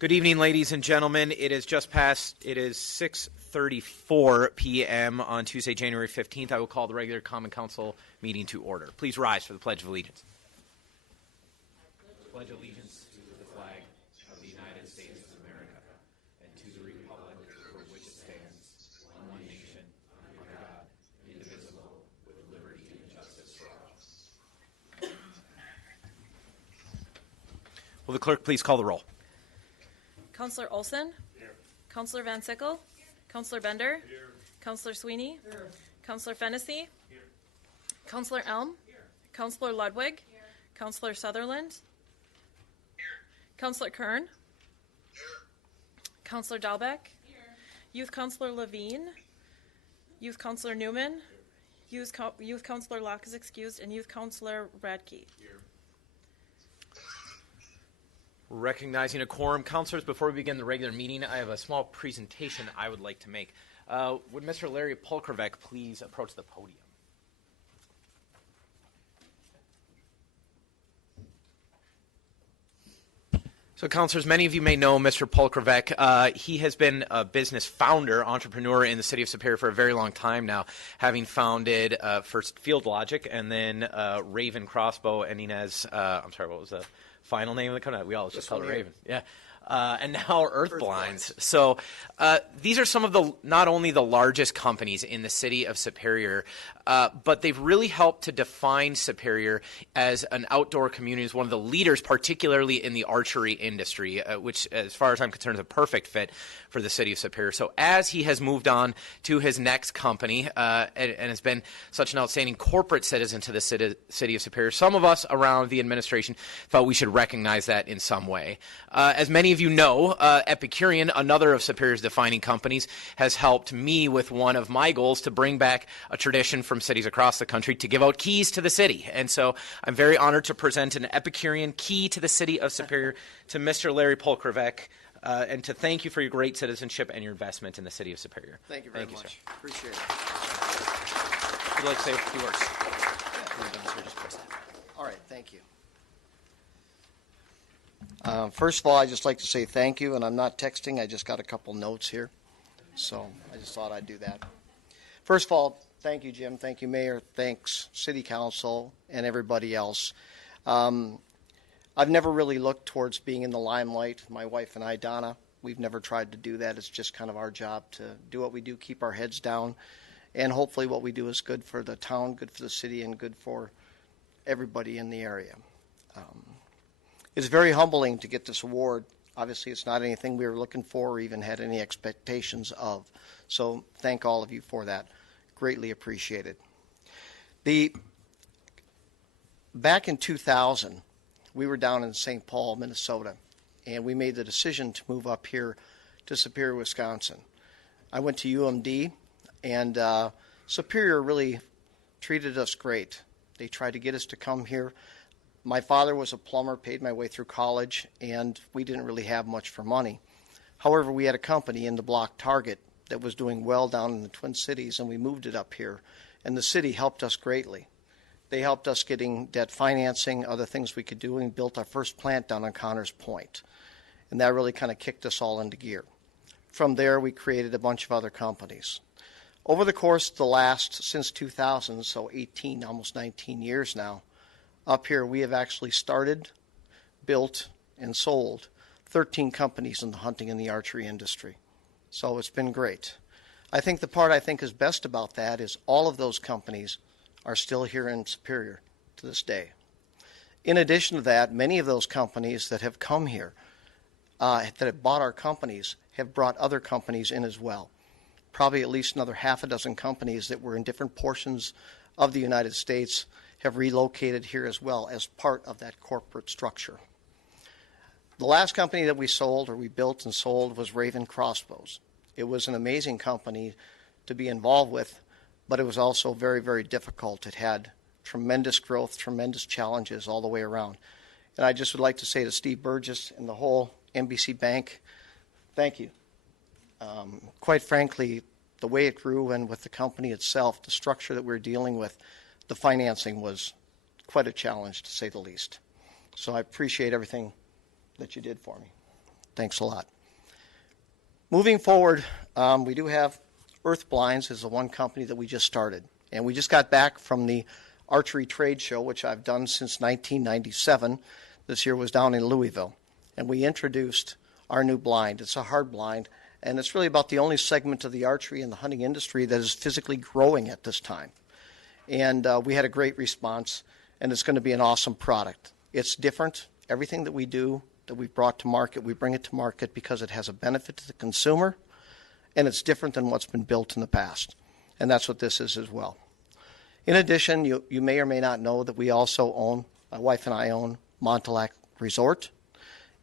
Good evening, ladies and gentlemen. It is 6:34 p.m. on Tuesday, January 15th. I will call the regular Common Council meeting to order. Please rise for the Pledge of Allegiance. I pledge allegiance to the flag of the United States of America and to the republic for which it stands, one nation, under God, indivisible, with liberty and justice for all. Will the clerk please call the roll? Councillor Olson? Here. Councillor Van Sickle? Here. Councillor Bender? Here. Councillor Sweeney? Here. Councillor Fennessy? Here. Councillor Elm? Here. Councillor Ludwig? Here. Councillor Sutherland? Here. Councillor Kern? Here. Councillor Dalbeck? Here. Youth Councillor Levine? Youth Councillor Newman? Here. Youth Councillor Locke is excused, and Youth Councillor Radke. Here. Recognizing a quorum. Councilors, before we begin the regular meeting, I have a small presentation I would like to make. Would Mr. Larry Polkrevek please approach the podium? So, councilors, many of you may know Mr. Polkrevek. He has been a business founder, entrepreneur in the city of Superior for a very long time now, having founded first Field Logic and then Raven Crossbow, ending as, I'm sorry, what was the final name of the company? We all just call it Raven. Yeah. And now Earth Blinds. So these are some of the, not only the largest companies in the city of Superior, but they've really helped to define Superior as an outdoor community, as one of the leaders, particularly in the archery industry, which, as far as I'm concerned, is a perfect fit for the city of Superior. So as he has moved on to his next company and has been such an outstanding corporate citizen to the city of Superior, some of us around the administration felt we should recognize that in some way. As many of you know, Epicurean, another of Superior's defining companies, has helped me with one of my goals to bring back a tradition from cities across the country to give out keys to the city. And so I'm very honored to present an Epicurean key to the city of Superior to Mr. Larry Polkrevek, and to thank you for your great citizenship and your investment in the city of Superior. Thank you very much. Sir. Appreciate it. Would you like to say a few words? Yeah. Just press that. All right, thank you. First of all, I'd just like to say thank you, and I'm not texting. I just got a couple notes here, so I just thought I'd do that. First of all, thank you, Jim. Thank you, Mayor. Thanks, City Council, and everybody else. I've never really looked towards being in the limelight. My wife and I, Donna, we've never tried to do that. It's just kind of our job to do what we do, keep our heads down, and hopefully what we do is good for the town, good for the city, and good for everybody in the area. It's very humbling to get this award. Obviously, it's not anything we were looking for or even had any expectations of. So thank all of you for that. Greatly appreciated. Back in 2000, we were down in St. Paul, Minnesota, and we made the decision to move up here to Superior, Wisconsin. I went to UMD, and Superior really treated us great. They tried to get us to come here. My father was a plumber, paid my way through college, and we didn't really have much for money. However, we had a company in the block Target that was doing well down in the Twin Cities, and we moved it up here, and the city helped us greatly. They helped us getting debt financing, other things we could do, and we built our first plant down on Connors Point, and that really kind of kicked us all into gear. From there, we created a bunch of other companies. Over the course of the last, since 2000, so 18, almost 19 years now, up here, we have actually started, built, and sold 13 companies in the hunting and the archery industry. So it's been great. I think the part I think is best about that is all of those companies are still here in Superior to this day. In addition to that, many of those companies that have come here, that have bought our companies, have brought other companies in as well. Probably at least another half a dozen companies that were in different portions of the United States have relocated here as well as part of that corporate structure. The last company that we sold, or we built and sold, was Raven Crossbows. It was an amazing company to be involved with, but it was also very, very difficult. It had tremendous growth, tremendous challenges all the way around. And I just would like to say to Steve Burgess and the whole NBC Bank, thank you. Quite frankly, the way it grew and with the company itself, the structure that we're dealing with, the financing was quite a challenge, to say the least. So I appreciate everything that you did for me. Thanks a lot. Moving forward, we do have Earth Blinds is the one company that we just started. And we just got back from the archery trade show, which I've done since 1997. This year was down in Louisville. And we introduced our new blind. It's a hard blind, and it's really about the only segment of the archery and the hunting industry that is physically growing at this time. And we had a great response, and it's going to be an awesome product. It's different. Everything that we do, that we've brought to market, we bring it to market because it has a benefit to the consumer, and it's different than what's been built in the past. And that's what this is as well. In addition, you may or may not know that we also own, my wife and I own Montauk Resort.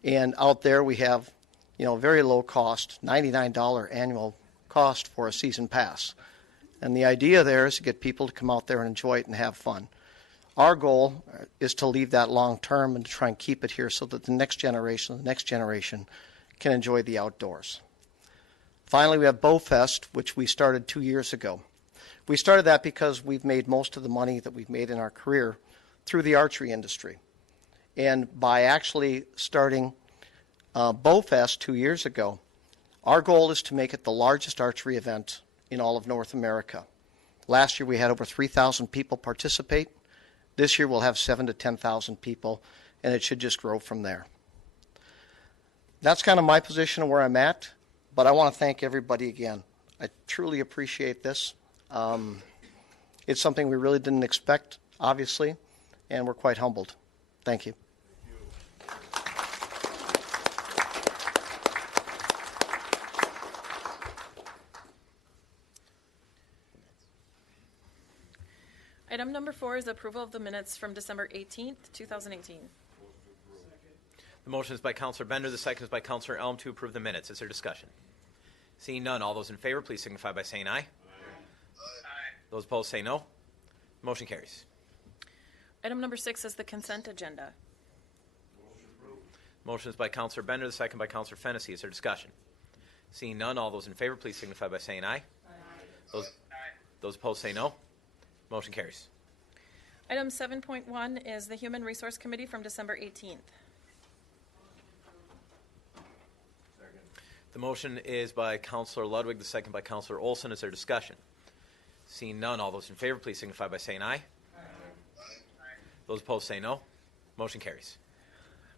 And out there we have, very low cost, $99 annual cost for a season pass. And the idea there is to get people to come out there and enjoy it and have fun. Our goal is to leave that long term and to try and keep it here so that the next generation can enjoy the outdoors. Finally, we have Bowfest, which we started 2 years ago. We started that because we've made most of the money that we've made in our career through the archery industry. And by actually starting Bowfest 2 years ago, our goal is to make it the largest archery event in all of North America. Last year we had over 3,000 people participate. This year we'll have 7,000 to 10,000 people, and it should just grow from there. That's kind of my position and where I'm at, but I want to thank everybody again. I truly appreciate this. It's something we really didn't expect, obviously, and we're quite humbled. Thank you. Item number 4 is approval of the minutes from December 18th, 2018. The motion is by Counselor Bender. The second is by Counselor Elm to approve the minutes. Is there discussion? Seeing none, all those in favor, please signify by saying aye. Aye. Those opposed say no. Motion carries. Item number 6 is the consent agenda. Motion is by Counselor Bender. The second by Counselor Fennessy. Is there discussion? Seeing none, all those in favor, please signify by saying aye. Aye. Those opposed say no. Motion carries. Item 7.1 is the Human Resource Committee from December 18th. The motion is by Counselor Ludwig, the second by Counselor Olson. Is there discussion? Seeing none, all those in favor, please signify by saying aye. Aye. Those opposed say no. Motion carries.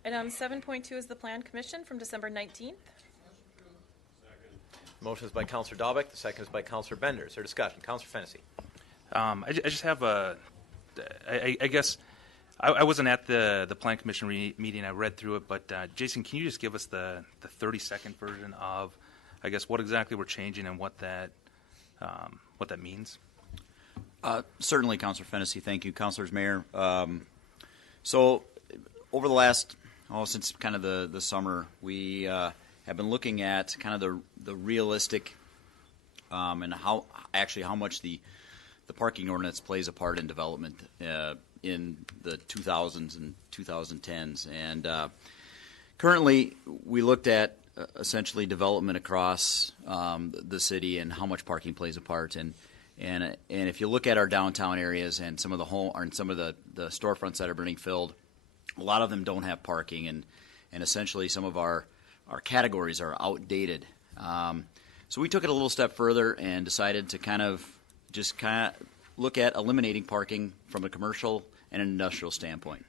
Item 7.2 is the Plan Commission from December 19th. Motion is by Counselor Dahlbeck. The second is by Counselor Bender. Is there discussion? Counselor Fennessy. I just have I guess I wasn't at the Plan Commission meeting. I read through it, but Jason, can you just give us the 30-second version of, I guess, what exactly we're changing and what that means? Certainly, Counselor Fennessy. Thank you, Counselors Mayor. So over the last, since kind of the summer, we have been looking at kind of the realistic and how much the parking ordinance plays a part in development in the 2000s and 2010s. And currently, we looked at essentially development across the city and how much parking plays a part. And if you look at our downtown areas and some of the storefronts that are being filled, a lot of them don't have parking, and essentially some of our categories are outdated. So we took it a little step further and decided to kind of look at eliminating parking from a commercial and an industrial standpoint.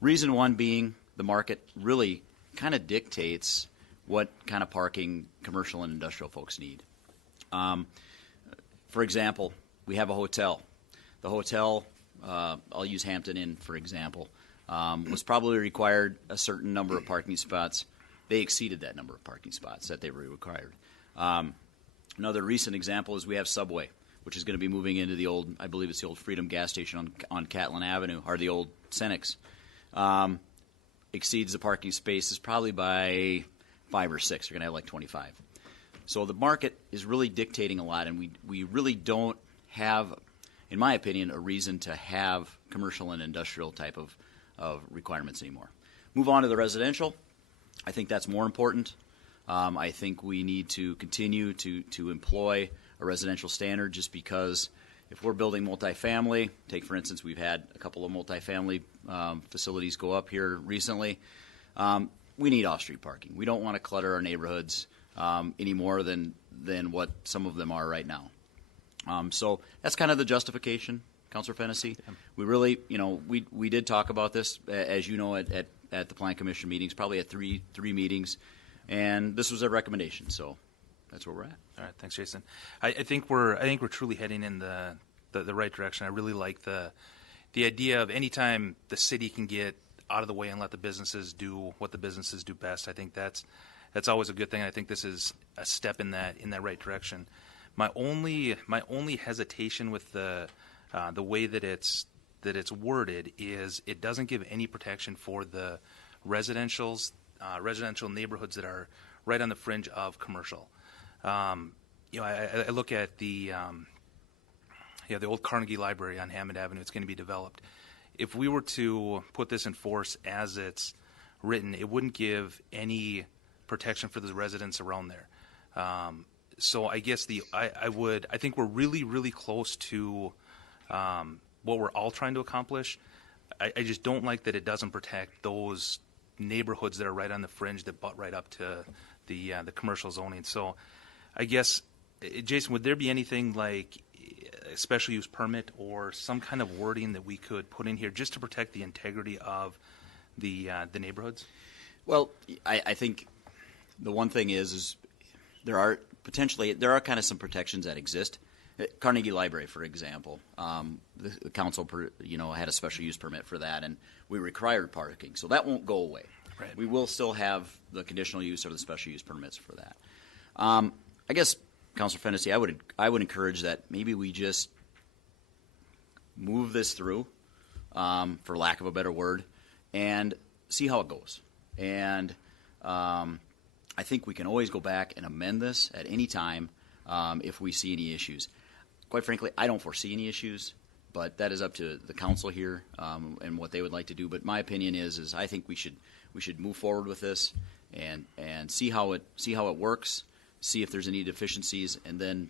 Reason one being the market really kind of dictates what kind of parking commercial and industrial folks need. For example, we have a hotel. The hotel, I'll use Hampton Inn for example, was probably required a certain number of parking spots. They exceeded that number of parking spots that they were required. Another recent example is we have Subway, which is going to be moving into the old, I believe it's the old Freedom gas station on Catlin Avenue, or the old Cenex. Exceeds the parking spaces probably by 5 or 6. They're going to have like 25. So the market is really dictating a lot, and we really don't have, in my opinion, a reason to have commercial and industrial type of requirements anymore. Move on to the residential. I think that's more important. I think we need to continue to employ a residential standard, just because if we're building multifamily, take for instance, we've had a couple of multifamily facilities go up here recently. We're we need off-street parking. We don't want to clutter our neighborhoods any more than what some of them are right now. So that's kind of the justification, Councilor Fennessy. We really, we did talk about this, as you know, at the Plan Commission meetings, probably at three meetings, and this was a recommendation. So that's where we're at. All right, thanks, Jason. I think we're truly heading in the right direction. I really like the idea of anytime the city can get out of the way and let the businesses do what the businesses do best. I think that's always a good thing. I think this is a step in that right direction. My only hesitation with the way that it's worded is it doesn't give any protection for the residential neighborhoods that are right on the fringe of commercial. I look at the old Carnegie Library on Hammond Avenue. It's going to be developed. If we were to put this in force as it's written, it wouldn't give any protection for the residents around there. So I guess I think we're really, really close to what we're all trying to accomplish. I just don't like that it doesn't protect those neighborhoods that are right on the fringe that butt right up to the commercial zoning. So I guess, Jason, would there be anything like a special use permit or some kind of wording that we could put in here just to protect the integrity of the neighborhoods? Well, I think the one thing is there are kind of some protections that exist. Carnegie Library, for example, the council had a special use permit for that, and we required parking, so that won't go away. Right. We will still have the conditional use or the special use permits for that. I guess, Councilor Fennessy, I would encourage that maybe we just move this through, for lack of a better word, and see how it goes. And I think we can always go back and amend this at any time if we see any issues. Quite frankly, I don't foresee any issues, but that is up to the council here and what they would like to do. But my opinion is I think we should move forward with this and see how it works, see if there's any deficiencies, and then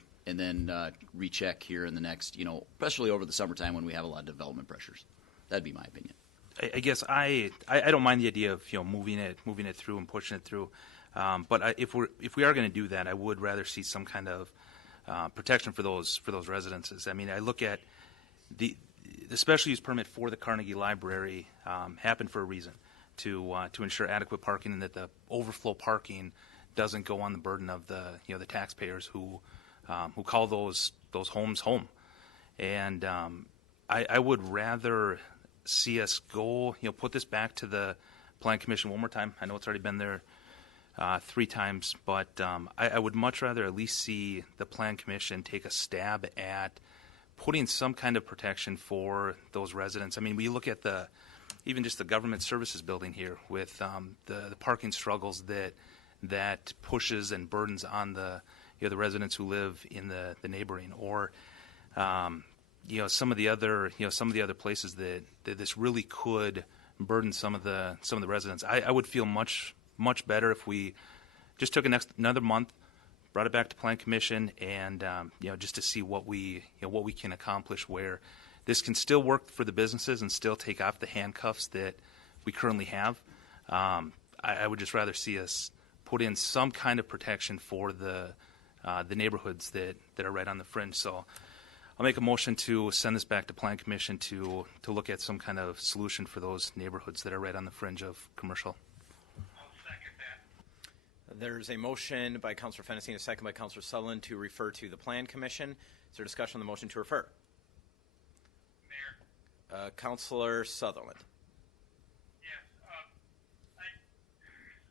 recheck here in the next, especially over the summertime when we have a lot of development pressures. That'd be my opinion. I guess I don't mind the idea of moving it through and pushing it through, but if we are going to do that, I would rather see some kind of protection for those residences. I mean, I look at the special use permit for the Carnegie Library happened for a reason, to ensure adequate parking and that the overflow parking doesn't go on the burden of the taxpayers who call those homes home. And I would rather see us go, put this back to the Plan Commission one more time. I know it's already been there 3 times, but I would much rather at least see the Plan Commission take a stab at putting some kind of protection for those residents. I mean, we look at even just the government services building here with the parking struggles that pushes and burdens on the residents who live in the neighboring, or some of the other places that this really could burden some of the residents. I would feel much better if we just took another month, brought it back to Plan Commission, and just to see what we can accomplish, where this can still work for the businesses and still take off the handcuffs that we currently have. I would just rather see us put in some kind of protection for the neighborhoods that are right on the fringe. So I'll make a motion to send this back to Plan Commission to look at some kind of solution for those neighborhoods that are right on the fringe of commercial. I'll second that. There's a motion by Councilor Fennessy and a second by Councilor Sutherland to refer to the Plan Commission. Is there discussion on the motion to refer? Mayor. Councilor Sutherland. Yes. I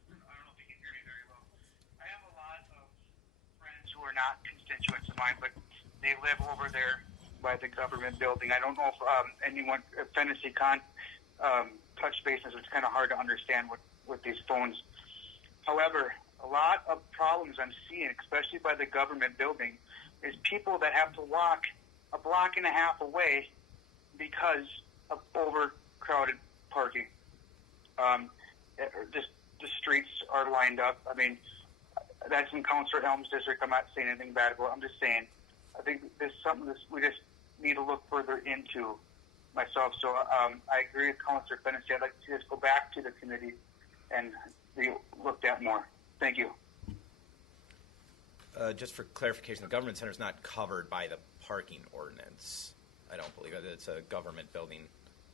don't know if you can hear me very well. I have a lot of friends who are not constituents of mine, but they live over there by the government building. I don't know if if Fennessy touch bases. It's kind of hard to understand with these phones. However, a lot of problems I'm seeing, especially by the government building, is people that have to walk a block and a half away because of overcrowded parking. Just the streets are lined up. I mean, that's in Councilor Elm's district. I'm not saying anything bad about it. I'm just saying I think there's something we just need to look further into myself. So I agree with Councilor Fennessy. I'd like to see us go back to the committee and be looked at more. Thank you. Just for clarification, the government center is not covered by the parking ordinance. I don't believe it. It's a government building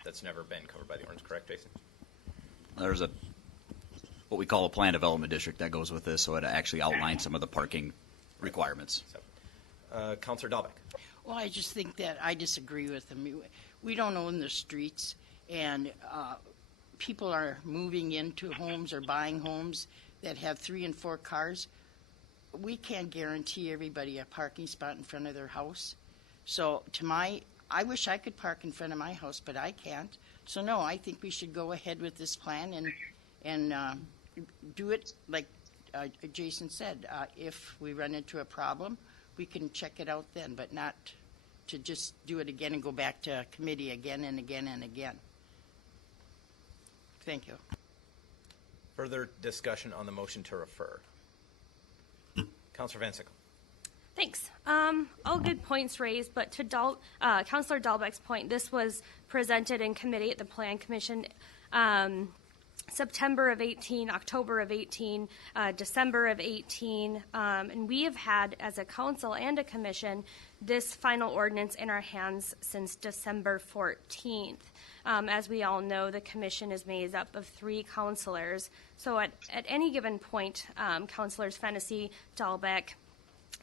that's never been covered by the ordinance. Correct, Jason? There's what we call a plan development district that goes with this, so it actually outlines some of the parking requirements. So, Councilor Dahlbeck. Well, I just think that I disagree with them. We don't own the streets, and people are moving into homes or buying homes that have 3 and 4 cars. We can't guarantee everybody a parking spot in front of their house. So I wish I could park in front of my house, but I can't. So no, I think we should go ahead with this plan and do it like Jason said. If we run into a problem, we can check it out then, but not to just do it again and go back to committee again and again and again. Thank you. Further discussion on the motion to refer. Councilor Van Sickle. Thanks. All good points raised, but to Councilor Dahlbeck's point, this was presented in committee at the Plan Commission September of 18, October of 18, December of 18, and we have had, as a council and a commission, this final ordinance in our hands since December 14th. As we all know, the commission is made up of 3 councilors. So at any given point, Councilors Fennessy, Dahlbeck,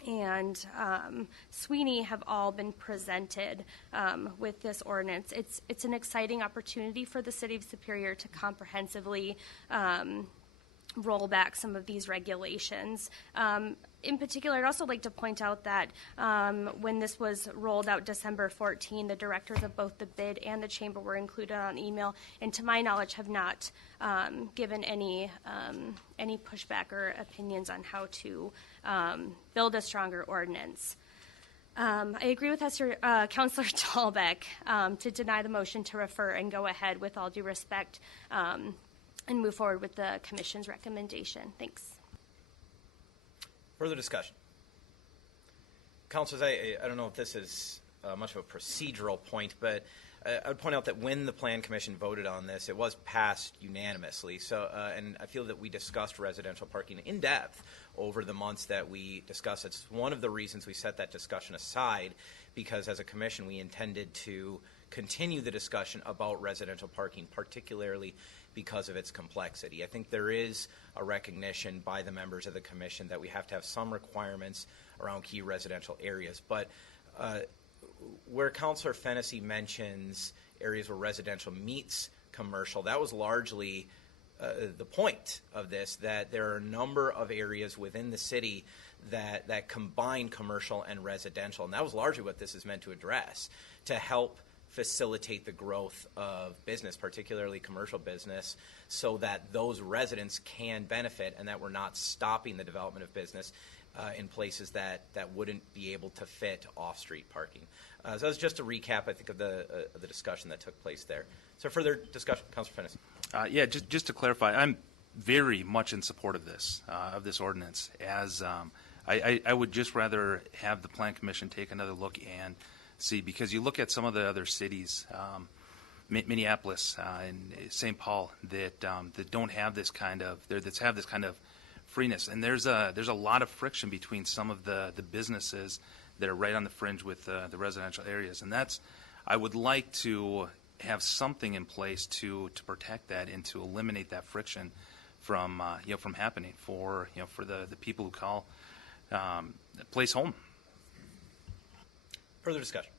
and Sweeney have all been presented with this ordinance. It's an exciting opportunity for the City of Superior to comprehensively roll back some of these regulations. In particular, I'd also like to point out that when this was rolled out December 14, the directors of both the bid and the chamber were included on email, and to my knowledge have not given any pushback or opinions on how to build a stronger ordinance. I agree with Councilor Dahlbeck to deny the motion to refer and go ahead with all due respect and move forward with the commission's recommendation. Thanks. Further discussion. Councilors, I don't know if this is much of a procedural point, but I would point out that when the Plan Commission voted on this, it was passed unanimously. So, and I feel that we discussed residential parking in depth over the months that we discussed. It's one of the reasons we set that discussion aside, because as a commission, we intended to continue the discussion about residential parking, particularly because of its complexity. I think there is a recognition by the members of the commission that we have to have some requirements around key residential areas. But where Councilor Fennessy mentions areas where residential meets commercial, that was largely the point of this, that there are a number of areas within the city that combine commercial and residential. And that was largely what this is meant to address, to help facilitate the growth of business, particularly commercial business, so that those residents can benefit and that we're not stopping the development of business in places that wouldn't be able to fit off-street parking. So that's just a recap, I think, of the discussion that took place there. So further discussion, Councilor Fennessy. Yeah, just to clarify, I'm very much in support of this ordinance. As I would just rather have the Plan Commission take another look and see, because you look at some of the other cities, Minneapolis and St. Paul, that don't have this kind of freeness, and there's a lot of friction between some of the businesses that are right on the fringe with the residential areas, and I would like to have something in place to protect that and to eliminate that friction from happening for the people who call the place home. Further discussion.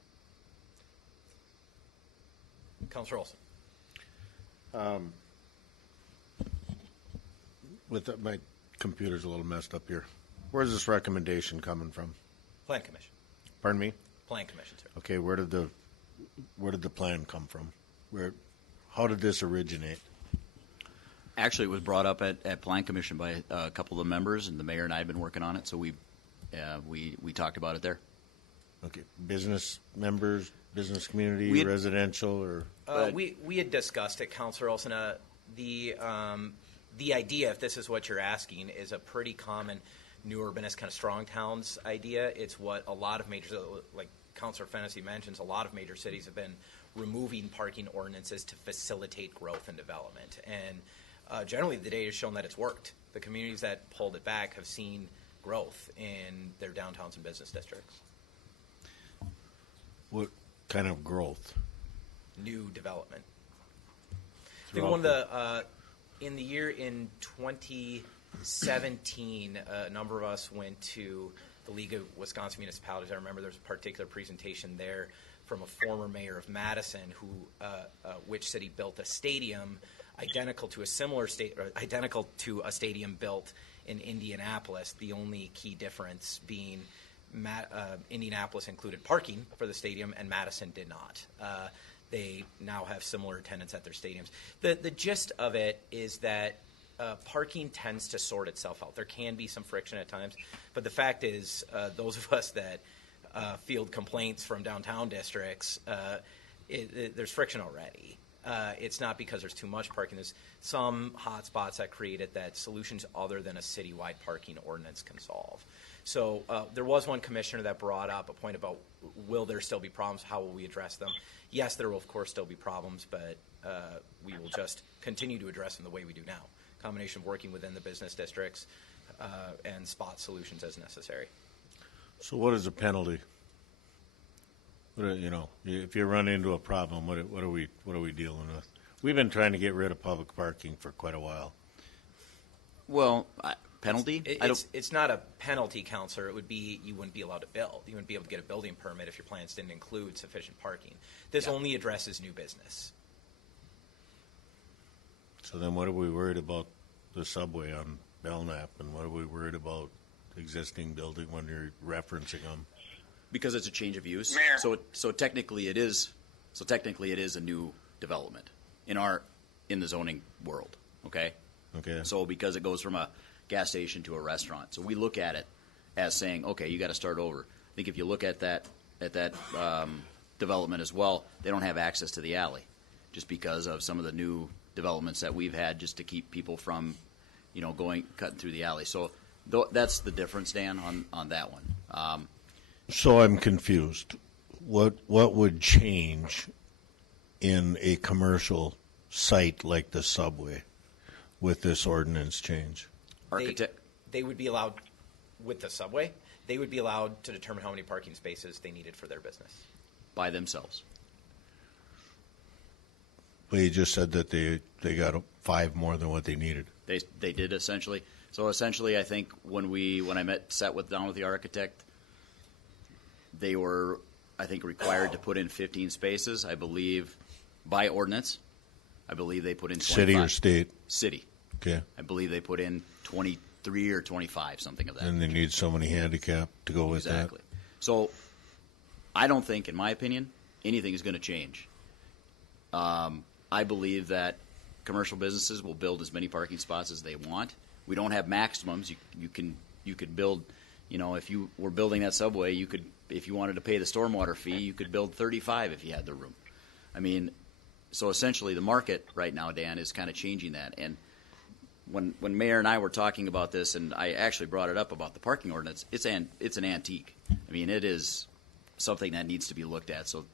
Councilor Olson. My computer's a little messed up here. Where's this recommendation coming from? Plan Commission. Pardon me? Plan Commission, sir. Okay, where did the plan come from? How did this originate? Actually, it was brought up at Plan Commission by a couple of the members, and the mayor and I have been working on it, so we talked about it there. Okay, business members, business community, residential, or we had discussed it, Councilor Olson. The idea, if this is what you're asking, is a pretty common new urbanist kind of strong towns idea. It's what a lot of major, like Councilor Fennessy mentions, a lot of major cities have been removing parking ordinances to facilitate growth and development. And generally the data has shown that it's worked. The communities that pulled it back have seen growth in their downtowns and business districts. What kind of growth? New development. I think one of the in the year in 2017, a number of us went to the League of Wisconsin Municipalities. I remember there was a particular presentation there from a former mayor of Madison, who which city built a stadium identical to a stadium built in Indianapolis. The only key difference being Indianapolis included parking for the stadium, and Madison did not. They now have similar attendance at their stadiums. The gist of it is that parking tends to sort itself out. There can be some friction at times, but the fact is, those of us that field complaints from downtown districts, there's friction already. It's not because there's too much parking. There's some hot spots that create it that solutions other than a citywide parking ordinance can solve. So there was one commissioner that brought up a point about, will there still be problems? How will we address them? Yes, there will, of course, still be problems, but we will just continue to address them the way we do now. Combination of working within the business districts and spot solutions as necessary. So what is the penalty? If you run into a problem, what are we dealing with? We've been trying to get rid of public parking for quite a while. Well, penalty? It's not a penalty, Counselor. It would be you wouldn't be allowed to build. You wouldn't be able to get a building permit if your plans didn't include sufficient parking. This only addresses new business. So then what are we worried about the subway on Belknap, and what are we worried about existing building when you're referencing them? Because it's a change of use. Mayor. So technically it is a new development in the zoning world. Okay? Okay. So because it goes from a gas station to a restaurant. So we look at it as saying, okay, you got to start over. I think if you look at that development as well, they don't have access to the alley just because of some of the new developments that we've had just to keep people from, cutting through the alley. So that's the difference, Dan, on that one. So I'm confused. What would change in a commercial site like the subway with this ordinance change? They would be allowed, with the subway, they would be allowed to determine how many parking spaces they needed for their business. By themselves. But you just said that they got 5 more than what they needed. They did essentially. So essentially, I think when I sat down with the architect, they were, I think, required to put in 15 spaces. I believe by ordinance, I believe they put in 25. City or state? City. Okay. I believe they put in 23 or 25, something of that. And they need so many handicap to go with Exactly. So I don't think, in my opinion, anything is going to change. I believe that commercial businesses will build as many parking spots as they want. We don't have maximums. You could build, if you were building that subway, you could, if you wanted to pay the stormwater fee, you could build 35 if you had the room. I mean, so essentially the market right now, Dan, is kind of changing that. And when Mayor and I were talking about this, and I actually brought it up about the parking ordinance, it's an antique. I mean, it is something that needs to be looked at. So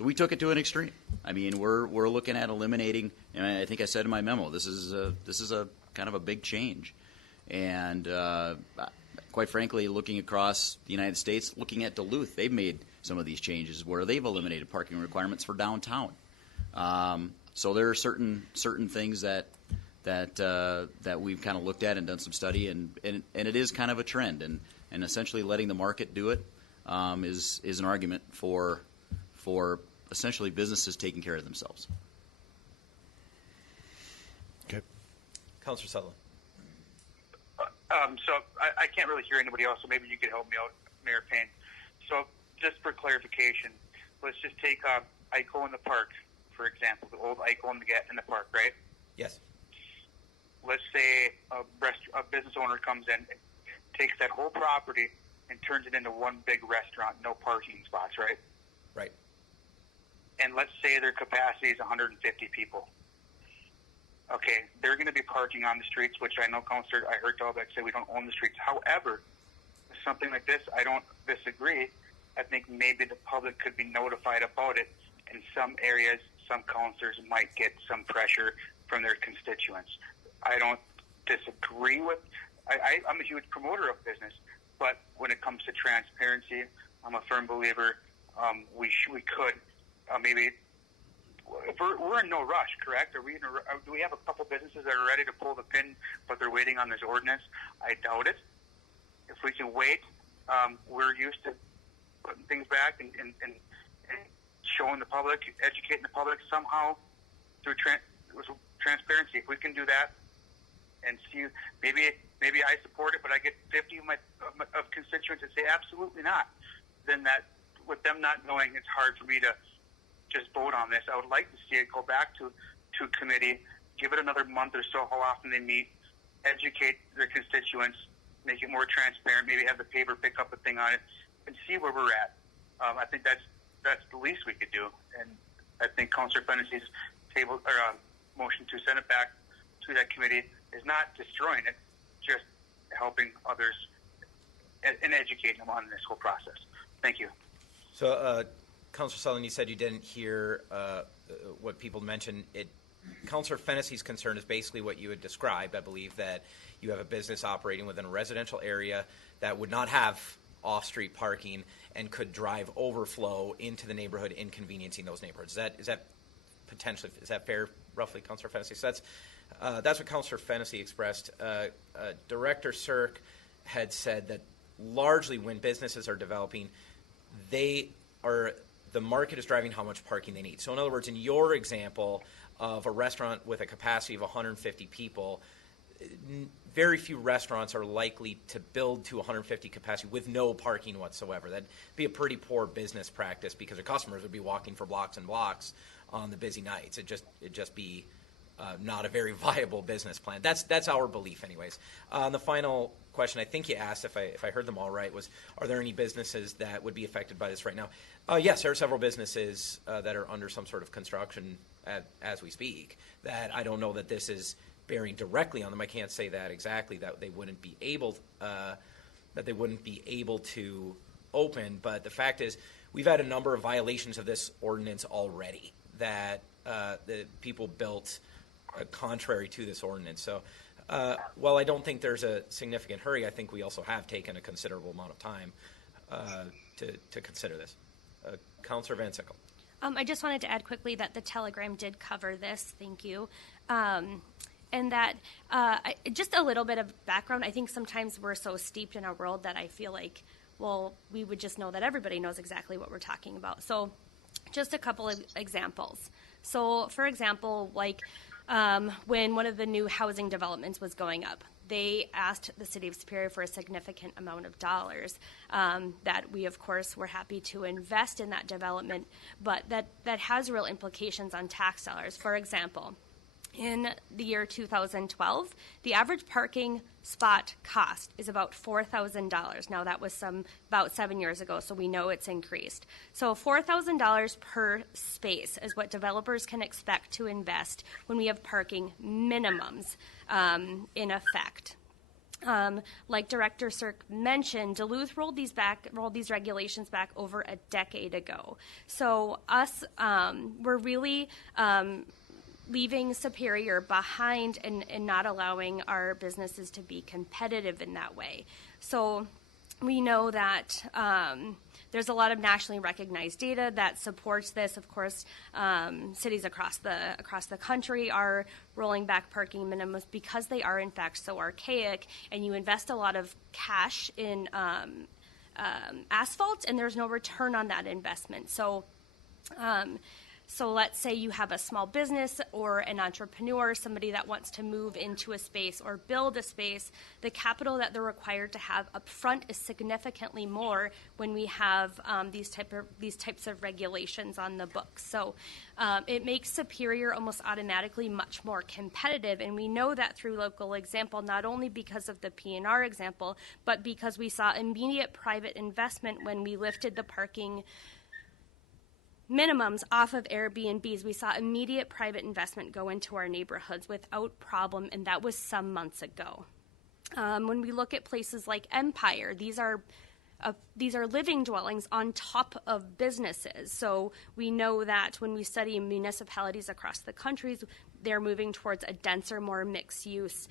we took it to an extreme. I mean, we're looking at eliminating, and I think I said in my memo, this is a kind of a big change. And quite frankly, looking across the United States, looking at Duluth, they've made some of these changes where they've eliminated parking requirements for downtown. So there are certain things that we've kind of looked at and done some study, and it is kind of a trend, and essentially letting the market do it is an argument for essentially businesses taking care of themselves. Okay. Councilor Sutherland. So I can't really hear anybody else, so maybe you could help me out, Mayor Payne. So just for clarification, let's just take Ico in the park, for example, the old Ico in the park, right? Yes. Let's say a business owner comes in, takes that whole property and turns it into one big restaurant, no parking spots, right? Right. And let's say their capacity is 150 people. Okay, they're going to be parking on the streets, which I know, Councilor, I heard Dalbeck say we don't own the streets. However, something like this, I don't disagree. I think maybe the public could be notified about it. In some areas, some councilors might get some pressure from their constituents. I don't disagree with. I'm a huge promoter of business, but when it comes to transparency, I'm a firm believer. We could maybe. We're in no rush, correct? Are we? Do we have a couple businesses that are ready to pull the pin, but they're waiting on this ordinance? I doubt it. If we can wait, we're used to putting things back and showing the public, educating the public somehow through transparency. If we can do that and see, maybe I support it, but I get 50 of constituents that say absolutely not. Then that, with them not knowing, it's hard for me to just vote on this. I would like to see it go back to committee, give it another month or so, how often they meet, educate their constituents, make it more transparent, maybe have the paper pick up a thing on it, and see where we're at. I think that's the least we could do. And I think Councilor Fennecy's motion to send it back to that committee is not destroying it, just helping others and educating them on this whole process. Thank you. So, Councilor Sullivan, you said you didn't hear what people mentioned. Councilor Fennecy's concern is basically what you had described. I believe that you have a business operating within a residential area that would not have off-street parking and could drive overflow into the neighborhood, inconveniencing those neighborhoods. Is that potentially, is that fair, roughly, Councilor Fennessy? So that's what Councilor Fennessy expressed. Director Cirque had said that largely when businesses are developing, the market is driving how much parking they need. So in other words, in your example of a restaurant with a capacity of 150 people, very few restaurants are likely to build to 150 capacity with no parking whatsoever. That'd be a pretty poor business practice because the customers would be walking for blocks and blocks on the busy nights. It'd just be not a very viable business plan. That's our belief, anyways. The final question I think you asked, if I heard them all right, was: are there any businesses that would be affected by this right now? Yes, there are several businesses that are under some sort of construction as we speak. That I don't know that this is bearing directly on them. I can't say that exactly, that they wouldn't be able to open. But the fact is, we've had a number of violations of this ordinance already that the people built contrary to this ordinance. So while I don't think there's a significant hurry, I think we also have taken a considerable amount of time to consider this. Councillor Van Sickle. I just wanted to add quickly that the Telegram did cover this. Thank you. And that just a little bit of background. I think sometimes we're so steeped in our world that I feel like, well, we would just know that everybody knows exactly what we're talking about. So just a couple of examples. So, for example, like when one of the new housing developments was going up, they asked the City of Superior for a significant amount of dollars that we, of course, were happy to invest in that development, but that has real implications on tax dollars. For example, in the year 2012, the average parking spot cost is about $4,000. Now, that was about 7 years ago, so we know it's increased. So $4,000 per space is what developers can expect to invest when we have parking minimums in effect. Like Director Cirque mentioned, Duluth rolled these regulations back over a decade ago. So we're really leaving Superior behind and not allowing our businesses to be competitive in that way. So we know that there's a lot of nationally recognized data that supports this. Of course, cities across the country are rolling back parking minimums because they are in fact so archaic, and you invest a lot of cash in asphalt, and there's no return on that investment. So let's say you have a small business or an entrepreneur, somebody that wants to move into a space or build a space. The capital that they're required to have up front is significantly more when we have these types of regulations on the books. So it makes Superior almost automatically much more competitive, and we know that through local example, not only because of the P&R example, but because we saw immediate private investment when we lifted the parking minimums off of Airbnbs. We saw immediate private investment go into our neighborhoods without problem, and that was some months ago. When we look at places like Empire, these are living dwellings on top of businesses. So we know that when we study municipalities across the country, they're moving towards a denser, more mixed-use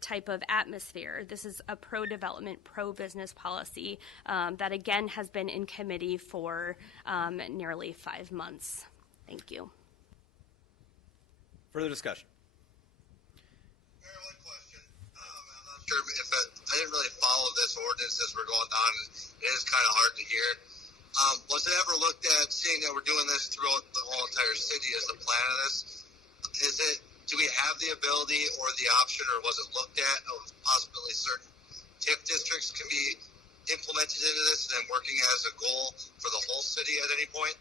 type of atmosphere. This is a pro-development, pro-business policy that, again, has been in committee for nearly 5 months. Thank you. Further discussion? Mayor, one question. I'm not sure if I didn't really follow this ordinance as we're going on. It is kind of hard to hear. Was it ever looked at, seeing that we're doing this throughout the whole entire city as the plan of this? Do we have the ability or the option, or was it looked at of possibly certain TIF districts can be implemented into this and then working as a goal for the whole city at any point?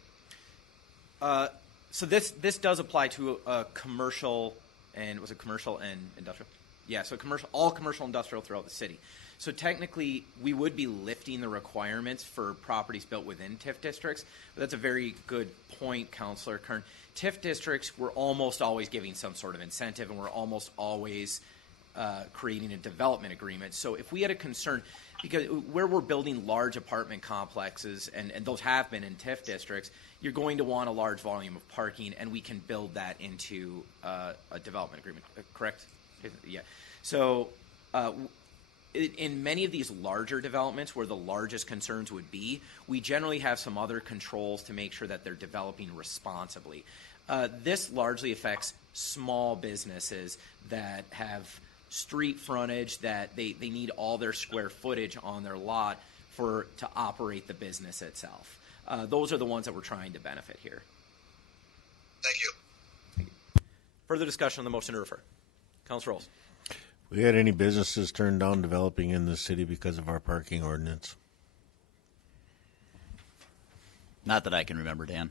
So this does apply to commercial and was it commercial and industrial? Yeah, so all commercial industrial throughout the city. So technically, we would be lifting the requirements for properties built within TIF districts. But that's a very good point, Councillor Kern. TIF districts, we're almost always giving some sort of incentive, and we're almost always creating a development agreement. So if we had a concern, because where we're building large apartment complexes, and those have been in TIF districts, you're going to want a large volume of parking, and we can build that into a development agreement, correct? Yeah. So in many of these larger developments where the largest concerns would be, we generally have some other controls to make sure that they're developing responsibly. This largely affects small businesses that have street frontage, that they need all their square footage on their lot to operate the business itself. Those are the ones that we're trying to benefit here. Thank you. Thank you. Further discussion on the motion to refer. Councilor Olson. We had any businesses turned down developing in the city because of our parking ordinance? Not that I can remember, Dan.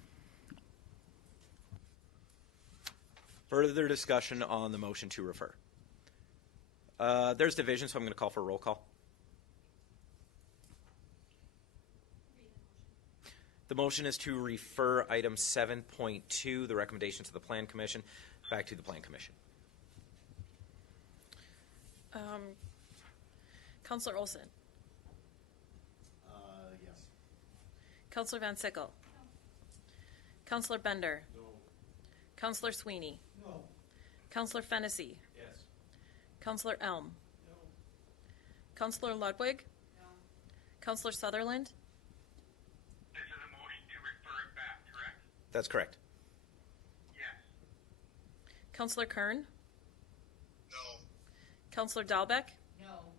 Further discussion on the motion to refer. There's division, so I'm going to call for a roll call. The motion is to refer item 7.2, the recommendation to the Plan Commission, back to the Plan Commission. Councillor Olson. Yes. Councillor Van Sickle. No. Councillor Bender. No. Councillor Sweeney. No. Councillor Fennessy. Yes. Councillor Elm. No. Councillor Ludwig. No. Councillor Sutherland. This is a motion to refer it back, correct? That's correct. Yes. Councillor Kern. No. Councillor Dahlbeck. No.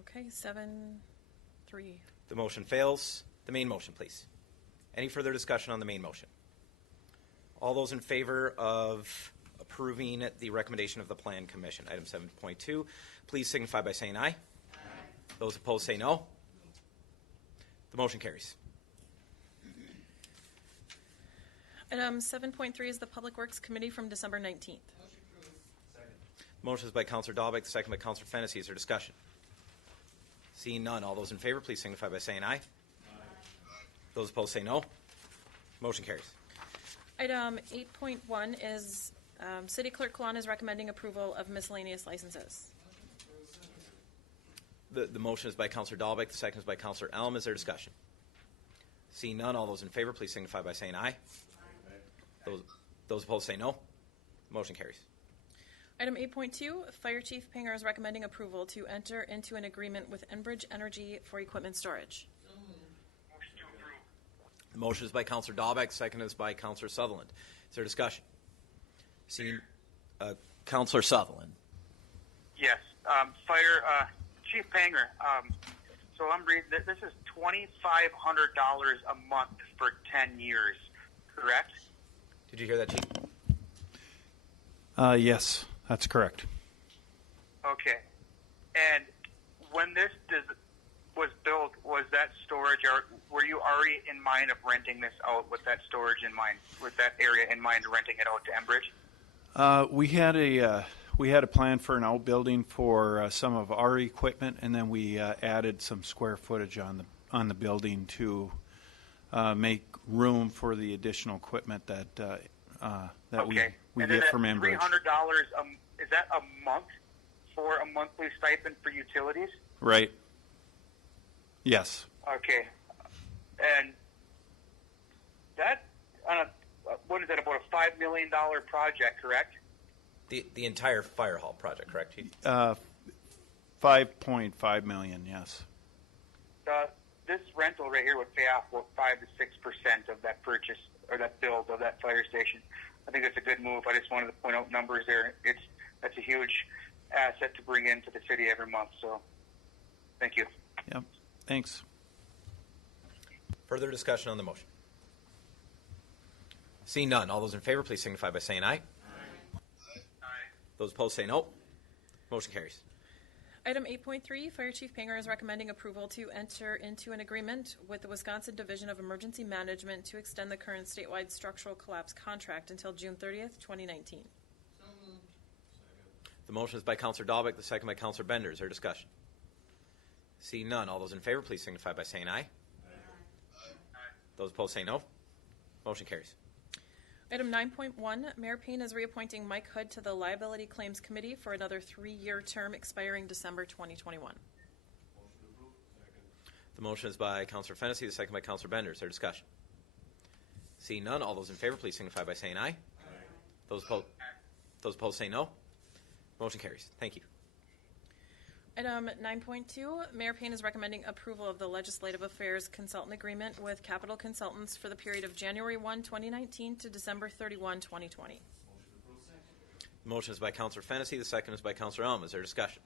Okay, 7-3. The motion fails. The main motion, please. Any further discussion on the main motion? All those in favor of approving the recommendation of the Plan Commission, item 7.2, please signify by saying aye. Aye. Those opposed say no. The motion carries. Item 7.3 is the Public Works Committee from December 19th. Motion is by Councillor Dahlbeck, the second by Councillor Fennessy. Is there discussion? Seeing none, all those in favor, please signify by saying aye. Aye. Those opposed say no. Motion carries. Item 8.1 is City Clerk Kwan is recommending approval of miscellaneous licenses. The motion is by Councillor Dahlbeck, the second is by Councillor Elm. Is there discussion? Seeing none, all those in favor, please signify by saying aye. Aye. Those opposed say no. Motion carries. Item 8.2, Fire Chief Pinger is recommending approval to enter into an agreement with Enbridge Energy for equipment storage. Motion to approve. The motion is by Councillor Dahlbeck, the second is by Councillor Sutherland. Is there discussion? Seeing Councillor Sutherland. Yes. Chief Panger, so I'm reading that this is $2,500 a month for 10 years, correct? Did you hear that, Chief? Yes, that's correct. Okay. And when this was built, was that storage, or were you already in mind of renting this out with that storage in mind, with that area in mind, renting it out to Enbridge? We had a plan for an outbuilding for some of our equipment, and then we added some square footage on the building to make room for the additional equipment that Okay. we and get then from that Enbridge. $300, is that a month for a monthly stipend for utilities? Right. Yes. Okay. And that, what is that, about a $5 million project, correct? The entire fire hall project, correct, Chief? 5.5 million, yes. This rental right here would pay off about 5 to 6% of that purchase or that build of that fire station. I think that's a good move. I just wanted to point out numbers there. That's a huge asset to bring into the city every month. So, thank you. Yep. Thanks. Further discussion on the motion? Seeing none, all those in favor, please signify by saying aye. Aye. Those opposed say no. Motion carries. Item 8.3, Fire Chief Panger is recommending approval to enter into an agreement with the Wisconsin Division of Emergency Management to extend the current statewide structural collapse contract until June 30th, 2019. The motion is by Councilor Dahlbeck, the second by Councilor Bender. Is there discussion? Seeing none, all those in favor, please signify by saying aye. Those opposed say no. Motion carries. Item 9.1, Mayor Payne is reappointing Mike Hood to the Liability Claims Committee for another 3-year term expiring December 2021. The motion is by Councilor Fennessy, the second by Councilor Bender. Is there discussion? Seeing none, all those in favor, please signify by saying aye. Those opposed say no. Motion carries. Thank you. Item 9.2, Mayor Payne is recommending approval of the Legislative Affairs Consultant Agreement with Capital Consultants for the period of January 1, 2019 to December 31, 2020. The motion is by Councilor Fennessy, the second is by Councilor Elm. Is there discussion?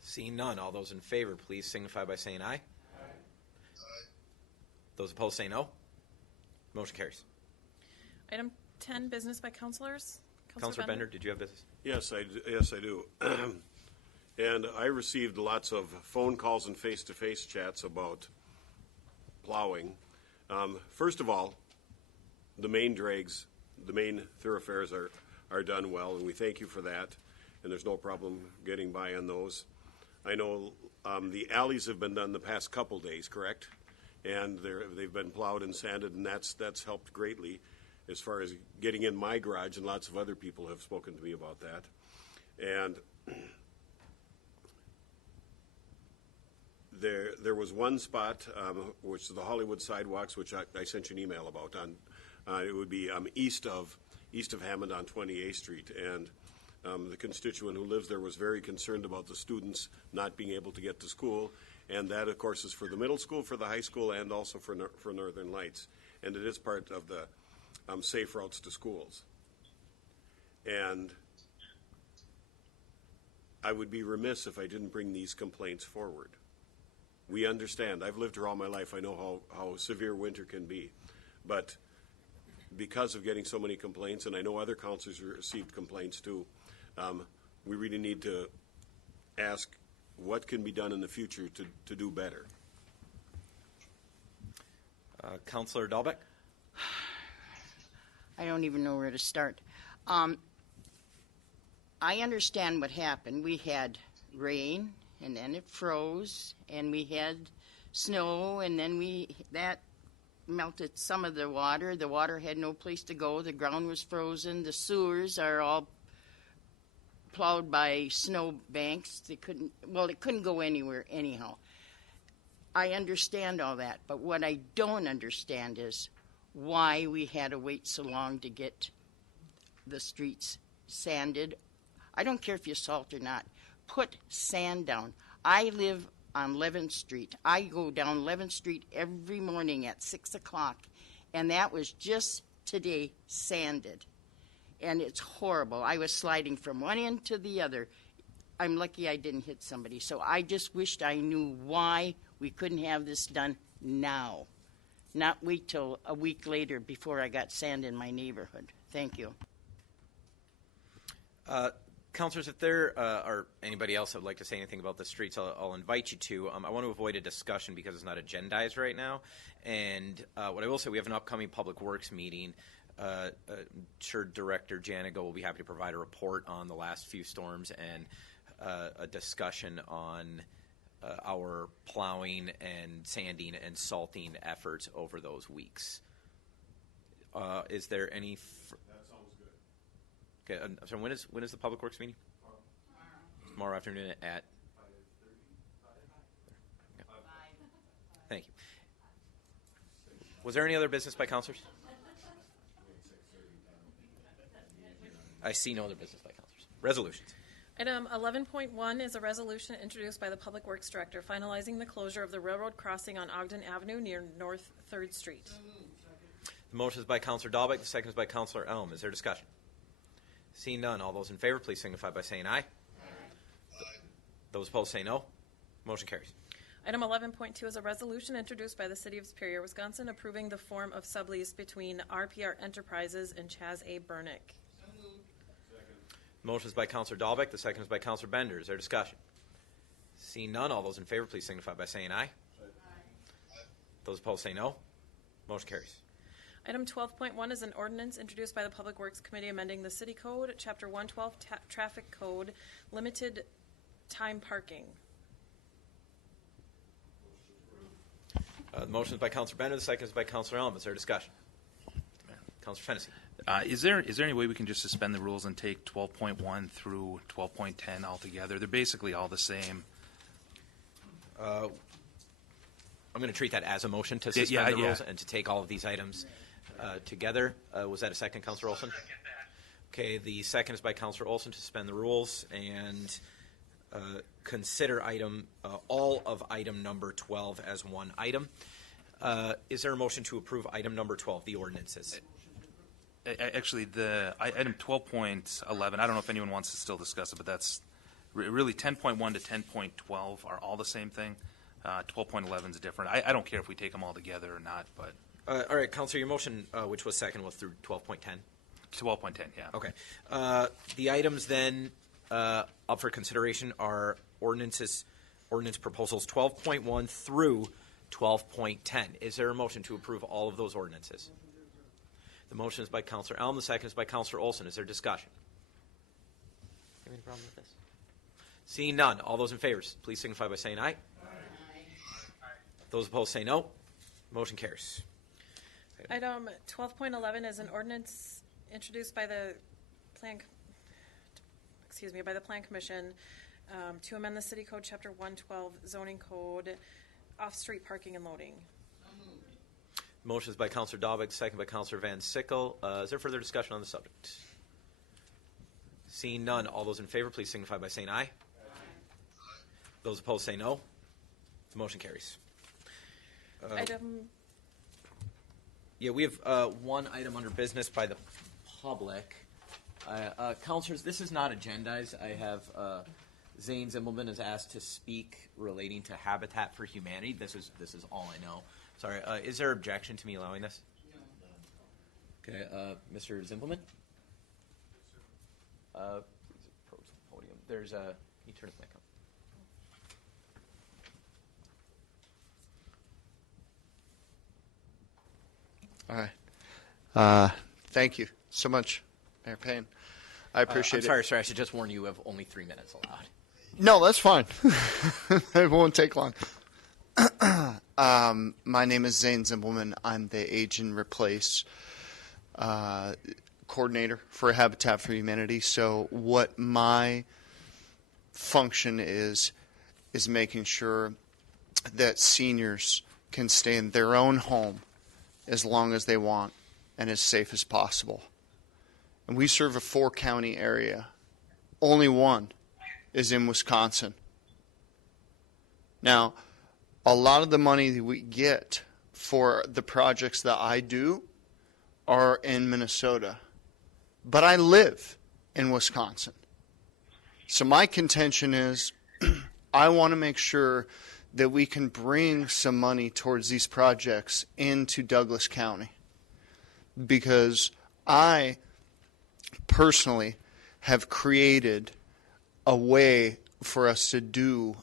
Seeing none, all those in favor, please signify by saying aye. Those opposed say no. Motion carries. Item 10, business by councilors. Councilor Bender, did you have business? Yes, I do. And I received lots of phone calls and face-to-face chats about plowing. First of all, the main drags, the main thoroughfares are done well, and we thank you for that. And there's no problem getting by on those. I know the alleys have been done the past couple days, correct? And they've been plowed and sanded, and that's helped greatly as far as getting in my garage, and lots of other people have spoken to me about that. And there was one spot, which is the Hollywood sidewalks, which I sent you an email about. It would be east of Hammond on 28th Street, and the constituent who lives there was very concerned about the students not being able to get to school, and that, of course, is for the middle school, for the high school, and also for Northern Lights, and it is part of the safe routes to schools. And I would be remiss if I didn't bring these complaints forward. We understand. I've lived here all my life. I know how severe winter can be. But because of getting so many complaints, and I know other councilors received complaints too, we really need to ask what can be done in the future to do better. Councilor Dahlbeck? I don't even know where to start. I understand what happened. We had rain, and then it froze, and we had snow, and then that melted some of the water. The water had no place to go. The ground was frozen. The sewers are all plowed by snow banks. It couldn't go anywhere anyhow. I understand all that, but what I don't understand is why we had to wait so long to get the streets sanded. I don't care if you salt or not. Put sand down. I live on 11th Street. I go down 11th Street every morning at 6 o'clock, and that was just today sanded. And it's horrible. I was sliding from one end to the other. I'm lucky I didn't hit somebody. So I just wished I knew why we couldn't have this done now. Not wait till a week later before I got sand in my neighborhood. Thank you. Councilors, if there are anybody else that would like to say anything about the streets, I'll invite you to. I want to avoid a discussion because it's not agendized right now. And what I will say, we have an upcoming Public Works meeting. I'm sure Director Janigo will be happy to provide a report on the last few storms and a discussion on our plowing and sanding and salting efforts over those weeks. Is there any? That sounds good. Okay. So when is the Public Works meeting? Tomorrow afternoon at. 5:30. Thank you. Was there any other business by councilors? I see no other business by councilors. Resolutions. Item 11.1 is a resolution introduced by the Public Works Director finalizing the closure of the railroad crossing on Ogden Avenue near North 3rd Street. The motion is by Councilor Dahlbeck. The second is by Councilor Elm. Is there discussion? Seeing none, all those in favor, please signify by saying aye. Aye. Those opposed say no. Motion carries. Item 11.2 is a resolution introduced by the City of Superior, Wisconsin, approving the form of sublease between RPR Enterprises and Chaz A. Burnick. The motion is by Councilor Dahlbeck. The second is by Councilor Bender. Is there discussion? Seeing none, all those in favor, please signify by saying aye. Aye. Those opposed say no. Motion carries. Item 12.1 is an ordinance introduced by the Public Works Committee amending the City Code, Chapter 112, Traffic Code, limited time parking. The motion is by Councilor Bender. The second is by Councilor Elm. Is there discussion? Councilor Fennessy. Is there any way we can just suspend the rules and take 12.1 through 12.10 altogether? They're basically all the same. I'm going to treat that as a motion to suspend the rules and to take all of these items together. Was that a second, Councilor Olson? Okay, the second is by Councilor Olson to suspend the rules and consider all of item number 12 as one item. Is there a motion to approve item number 12, the ordinances? Actually, the item 12.11, I don't know if anyone wants to still discuss it, but that's really 10.1 to 10.12 are all the same thing. 12.11 is different. I don't care if we take them all together or not, but. All right, Councilor, your motion, which was second, was through 12.10? 12.10, yeah. Okay. The items then up for consideration are ordinance proposals 12.1 through 12.10. Is there a motion to approve all of those ordinances? The motion is by Councilor Elm. The second is by Councilor Olson. Is there discussion? Any problem with this? Seeing none, all those in favor, please signify by saying aye. Aye. Those opposed say no. Motion carries. Item 12.11 is an ordinance introduced by the Plan Commission to amend the City Code Chapter 112 Zoning Code, off-street parking and loading. Motion is by Councilor Dahlbeck, second by Councilor Van Sickle. Is there further discussion on the subject? Seeing none, all those in favor, please signify by saying aye. Aye. Those opposed say no. The motion carries. We have one item under business by the public. Councilors, this is not agendized. I have Zane Zimbelman is asked to speak relating to Habitat for Humanity. This is all I know. Sorry. Is there objection to me allowing this? No. Okay. Mr. Zimbelman? Please approach the podium. There's a. You turn his mic on. All right. Thank you so much, Mayor Payne. I appreciate I'm sorry, I should just warn you have only 3 minutes allowed. No, that's fine. It won't take long. My name is Zane Zimbelman. I'm the Age and Replace coordinator for Habitat for Humanity. So what my function is making sure that seniors can stay in their own home as long as they want and as safe as possible. And we serve a 4-county area. Only one is in Wisconsin. Now, a lot of the money that we get for the projects that I do are in Minnesota. But I live in Wisconsin. So my contention is I want to make sure that we can bring some money towards these projects into Douglas County. Because I personally have created a way for us to do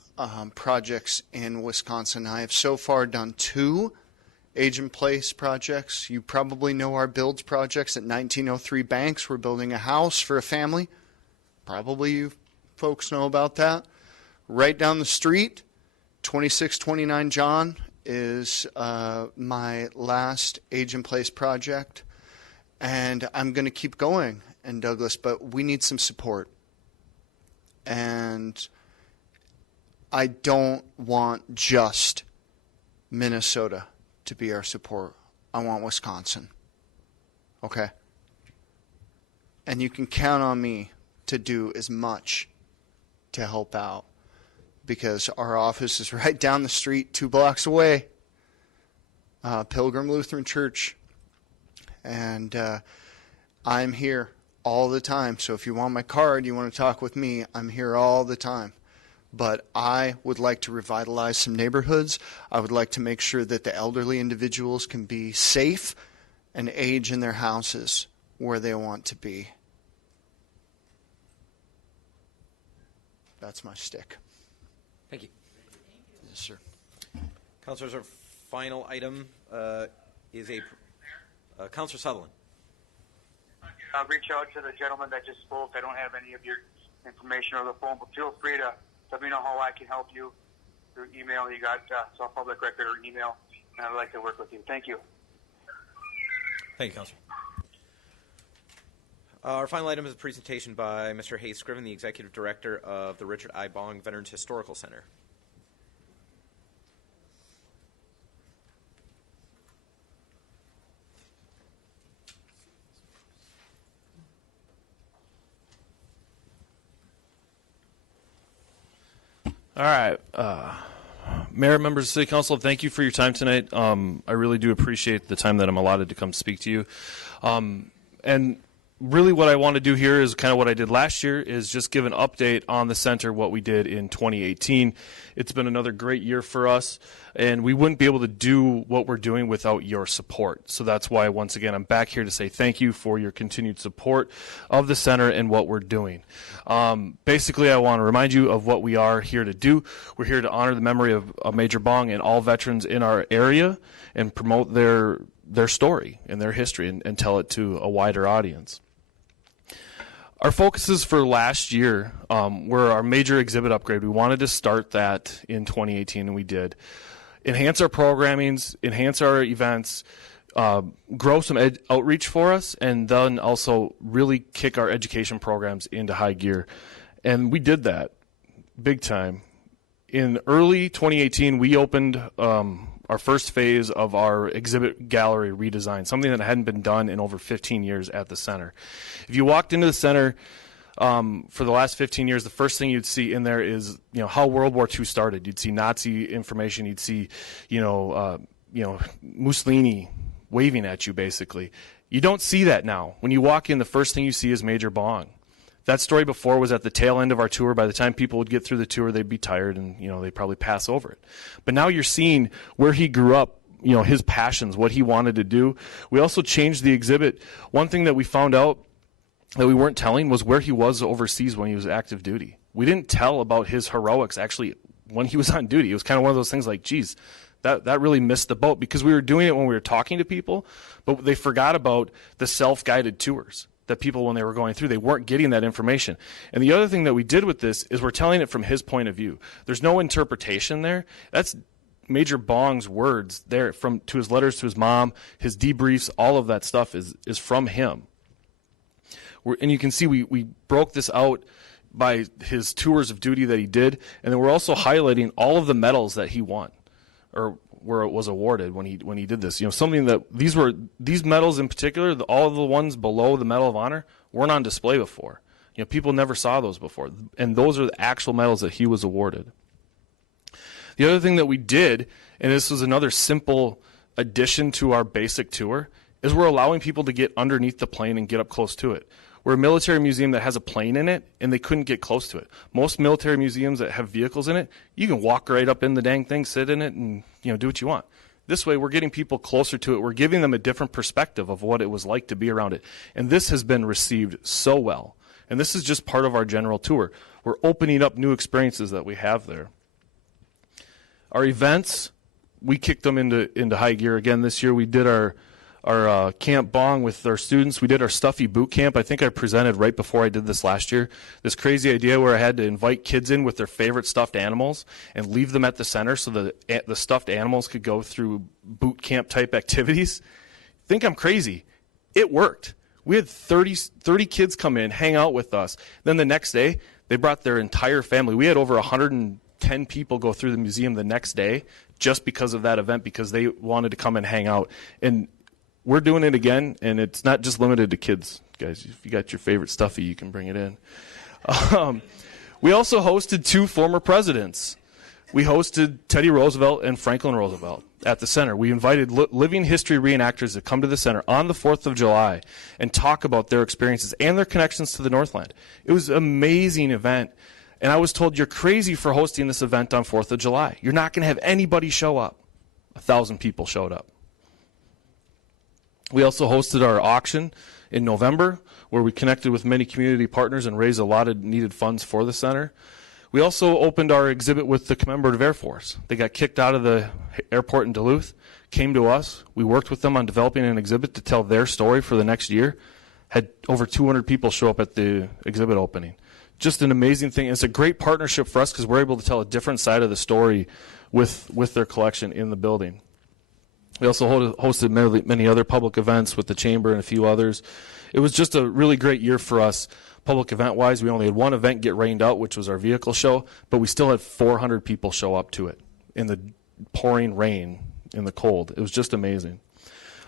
projects in Wisconsin. I have so far done 2 age in place projects. You probably know our builds projects at 1903 Banks. We're building a house for a family. Probably you folks know about that. Right down the street, 2629 John is my last age in place project. And I'm going to keep going in Douglas, but we need some support. And I don't want just Minnesota to be our support. I want Wisconsin. Okay? And you can count on me to do as much to help out, because our office is right down the street, 2 blocks away, Pilgrim Lutheran Church. And I'm here all the time. So if you want my card, you want to talk with me, I'm here all the time. But I would like to revitalize some neighborhoods. I would like to make sure that the elderly individuals can be safe and age in their houses where they want to be. That's my stick. Thank you. Yes, sir. Councilors, our final item is Councilor Sutherland. I'll reach out to the gentleman that just spoke. I don't have any of your information over the phone, but feel free to let me know how I can help you through email. You got it's all public record or email, and I'd like to work with you. Thank you. Thank you, Councilor. Our final item is a presentation by Mr. Hayes Scriven, the Executive Director of the Richard I. Bong Veterans Historical Center. All right. Mayor, members of City Council, thank you for your time tonight. I really do appreciate the time that I'm allotted to come speak to you. And really what I want to do here is kind of what I did last year, is just give an update on the center, what we did in 2018. It's been another great year for us, and we wouldn't be able to do what we're doing without your support. So that's why, once again, I'm back here to say thank you for your continued support of the center and what we're doing. Basically, I want to remind you of what we are here to do. We're here to honor the memory of Major Bong and all veterans in our area and promote their story and their history and tell it to a wider audience. Our focuses for last year were our major exhibit upgrade. We wanted to start that in 2018, and we did. Enhance our programmings, enhance our events, grow some outreach for us, and then also really kick our education programs into high gear. And we did that big time. In early 2018, we opened our first phase of our exhibit gallery redesign, something that hadn't been done in over 15 years at the center. If you walked into the center for the last 15 years, the first thing you'd see in there is, how World War II started. You'd see Nazi information. You'd see, Mussolini waving at you, basically. You don't see that now. When you walk in, the first thing you see is Major Bong. That story before was at the tail end of our tour. By the time people would get through the tour, they'd be tired and, they'd probably pass over it. But now you're seeing where he grew up, his passions, what he wanted to do. We also changed the exhibit. One thing that we found out that we weren't telling was where he was overseas when he was active duty. We didn't tell about his heroics actually when he was on duty. It was kind of one of those things like, geez, that really missed the boat, because we were doing it when we were talking to people, but they forgot about the self-guided tours that people, when they were going through, they weren't getting that information. And the other thing that we did with this is we're telling it from his point of view. There's no interpretation there. That's Major Bong's words there, to his letters to his mom, his debriefs, all of that stuff is from him. And you can see we broke this out by his tours of duty that he did, and then we're also highlighting all of the medals that he won, or where it was awarded when he did this. Something that these medals in particular, all of the ones below the Medal of Honor, weren't on display before. People never saw those before, and those are the actual medals that he was awarded. The other thing that we did, and this was another simple addition to our basic tour, is we're allowing people to get underneath the plane and get up close to it. We're a military museum that has a plane in it, and they couldn't get close to it. Most military museums that have vehicles in it, you can walk right up in the dang thing, sit in it, and do what you want. This way, we're getting people closer to it. We're giving them a different perspective of what it was like to be around it. And this has been received so well. And this is just part of our general tour. We're opening up new experiences that we have there. Our events, we kicked them into high gear again this year. We did our Camp Bong with our students. We did our Stuffy Boot Camp. I think I presented right before I did this last year. This crazy idea where I had to invite kids in with their favorite stuffed animals and leave them at the center so the stuffed animals could go through boot camp type activities. Think I'm crazy. It worked. We had 30 kids come in, hang out with us. Then the next day, they brought their entire family. We had over 110 people go through the museum the next day just because of that event, because they wanted to come and hang out. And we're doing it again, and it's not just limited to kids Guys, if you got your favorite stuffy, you can bring it in. We also hosted 2 former presidents. We hosted Teddy Roosevelt and Franklin Roosevelt at the center. We invited living history reenactors to come to the center on the 4th of July and talk about their experiences and their connections to the Northland. It was an amazing event. And I was told, you're crazy for hosting this event on 4th of July. You're not going to have anybody show up. 1,000 people showed up. We also hosted our auction in November, where we connected with many community partners and raised a lot of needed funds for the center. We also opened our exhibit with the Commemorative Air Force. They got kicked out of the airport in Duluth, came to us. We worked with them on developing an exhibit to tell their story for the next year. Had over 200 people show up at the exhibit opening. Just an amazing thing. It's a great partnership for us because we're able to tell a different side of the story with their collection in the building. We also hosted many other public events with the Chamber and a few others. It was just a really great year for us, public event-wise. We only had one event get rained out, which was our vehicle show, but we still had 400 people show up to it in the pouring rain, in the cold. It was just amazing.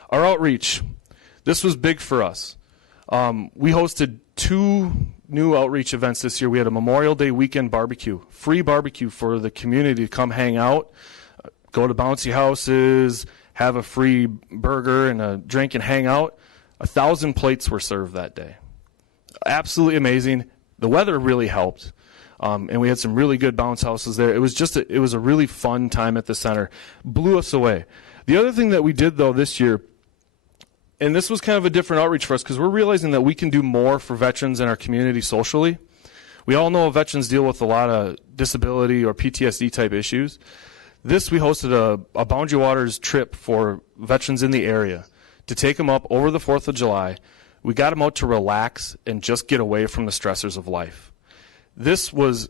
Our outreach, this was big for us. We hosted 2 new outreach events this year. We had a Memorial Day weekend barbecue, free barbecue for the community to come hang out, go to bouncy houses, have a free burger and a drink and hang out. 1,000 plates were served that day. Absolutely amazing. The weather really helped, and we had some really good bounce houses there. It was a really fun time at the center. Blew us away. The other thing that we did, though, this year, and this was kind of a different outreach for us because we're realizing that we can do more for veterans in our community socially. We all know veterans deal with a lot of disability or PTSD type issues. We hosted a Boundary Waters trip for veterans in the area to take them up over the 4th of July. We got them out to relax and just get away from the stressors of life. This was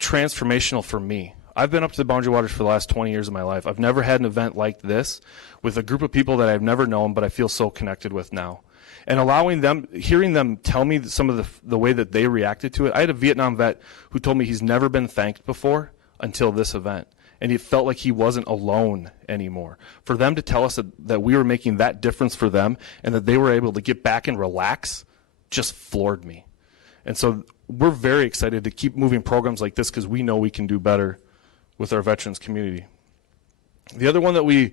transformational for me. I've been up to the Boundary Waters for the last 20 years of my life. I've never had an event like this with a group of people that I've never known, but I feel so connected with now. And hearing them tell me some of the way that they reacted to it. I had a Vietnam vet who told me he's never been thanked before until this event. And he felt like he wasn't alone anymore. For them to tell us that we were making that difference for them and that they were able to get back and relax just floored me. And so we're very excited to keep moving programs like this because we know we can do better with our veterans community. The other one that we